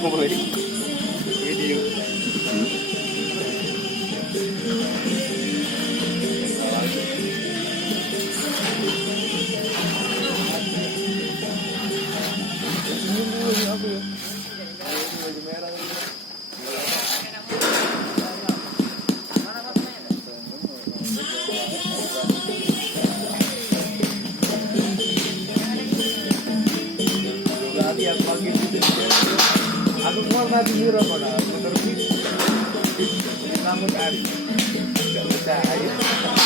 Mulai video. Aku mau tadi hero pada menurut kamu tadi nggak bisa ayo